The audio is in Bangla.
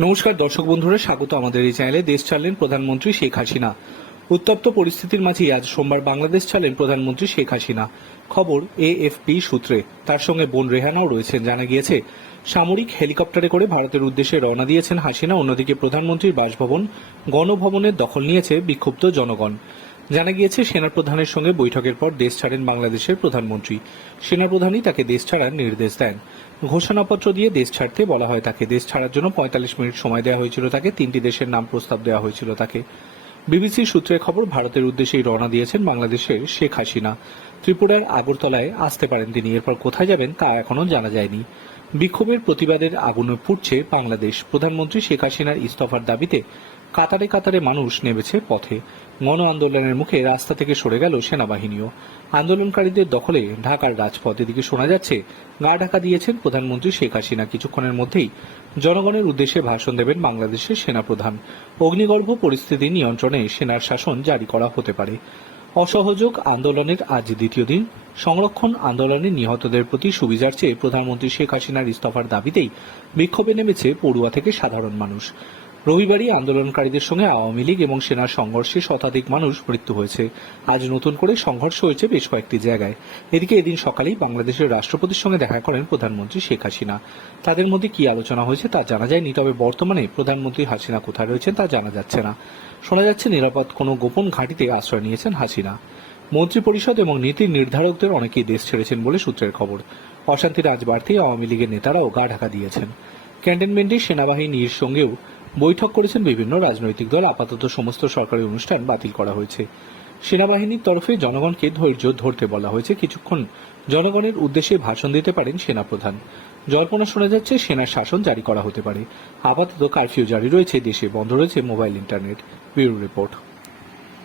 নমস্কার দর্শক বন্ধুরা, স্বাগত আমাদের এই চ্যানেলে। দেশ চাললেন প্রধানমন্ত্রী শেখ হাসিনা। উত্তপ্ত পরিস্থিতির মাঝেই আজ সোমবার বাংলাদেশ চালেন প্রধানমন্ত্রী শেখ হাসিনা। খবর এএফপি সূত্রে। তার সঙ্গে বোন রেহানাও রয়েছেন। জানা গিয়েছে, সামরিক হেলিকপ্টারে করে ভারতের উদ্দেশ্যে রওনা দিয়েছেন হাসিনা। অন্যদিকে প্রধানমন্ত্রীর বাসভবন গণভবনের দখল নিয়েছে বিক্ষুব্ধ জনগণ। জানা গিয়েছে সেনাপ্রধানের সঙ্গে বৈঠকের পর দেশ ছাড়েন বাংলাদেশের প্রধানমন্ত্রী। সেনাপ্রধানই তাকে দেশ ছাড়ার নির্দেশ দেন। ঘোষণাপত্র দিয়ে দেশ ছাড়তে বলা হয় তাকে। দেশ ছাড়ার জন্য পঁয়তাল্লিশ মিনিট সময় দেওয়া হয়েছিল তাকে। তিনটি দেশের নাম প্রস্তাব দেওয়া হয়েছিল তাকে। বিবিসি সূত্রে খবর, ভারতের উদ্দেশ্যেই রওনা দিয়েছেন বাংলাদেশের শেখ হাসিনা। ত্রিপুরার আগরতলায় আসতে পারেন তিনি। এরপর কোথায় যাবেন তা এখনও জানা যায়নি। বিক্ষোভের প্রতিবাদের আগুনে ফুটছে বাংলাদেশ। প্রধানমন্ত্রী শেখ হাসিনার ইস্তফার দাবিতে কাতারে কাতারে মানুষ নেমেছে পথে। গণ আন্দোলনের মুখে রাস্তা থেকে সরে গেল সেনাবাহিনীও। আন্দোলনকারীদের দখলে ঢাকার রাজপথ এদিকে শোনা যাচ্ছে, গা ঢাকা দিয়েছেন প্রধানমন্ত্রী শেখ হাসিনা। কিছুক্ষণের মধ্যেই জনগণের উদ্দেশ্যে ভাষণ দেবেন বাংলাদেশের সেনাপ্রধান। অগ্নিগর্ভ পরিস্থিতি নিয়ন্ত্রণে সেনার শাসন জারি করা হতে পারে। অসহযোগ আন্দোলনের আজ দ্বিতীয় দিন। সংরক্ষণ আন্দোলনে নিহতদের প্রতি সুবিচার চেয়ে প্রধানমন্ত্রী শেখ হাসিনার ইস্তফার দাবিতেই বিক্ষোভে নেমেছে পড়ুয়া থেকে সাধারণ মানুষ। রবিবারই আন্দোলনকারীদের সঙ্গে আওয়ামী লীগ এবং সেনার সংঘর্ষে শতাধিক মানুষ মৃত্যু হয়েছে। আজ নতুন করে সংঘর্ষ হয়েছে বেশ কয়েকটি জায়গায়। এদিকে এদিন সকালেই বাংলাদেশের রাষ্ট্রপতির সঙ্গে দেখা করেন প্রধানমন্ত্রী শেখ হাসিনা। তাদের মধ্যে কি আলোচনা হয়েছে তা জানা যায়নি, তবে বর্তমানে প্রধানমন্ত্রী হাসিনা কোথায় রয়েছেন তা জানা যাচ্ছে না। শোনা যাচ্ছে, নিরাপদ কোনো গোপন ঘাঁটিতে আশ্রয় নিয়েছেন হাসিনা। মন্ত্রিপরিষদ এবং নীতি নির্ধারকদের অনেকেই দেশ ছেড়েছেন বলে সূত্রের খবর। অশান্তির আজ বাড়তেই আওয়ামী লীগের নেতারাও গা ঢাকা দিয়েছেন। ক্যান্টনমেন্টে সেনাবাহিনীর সঙ্গেও বৈঠক করেছেন বিভিন্ন রাজনৈতিক দল, আপাতত সমস্ত সরকারি অনুষ্ঠান বাতিল করা হয়েছে। সেনাবাহিনীর তরফে জনগণকে ধৈর্য ধরতে বলা হয়েছে। কিছুক্ষণ জনগণের উদ্দেশ্যে ভাষণ দিতে পারেন সেনাপ্রধান। জল্পনা শোনা যাচ্ছে সেনার শাসন জারি করা হতে পারে। আপাতত কারফিউ জারি রয়েছে, দেশে বন্ধ রয়েছে মোবাইল ইন্টারনেট। Bureau report.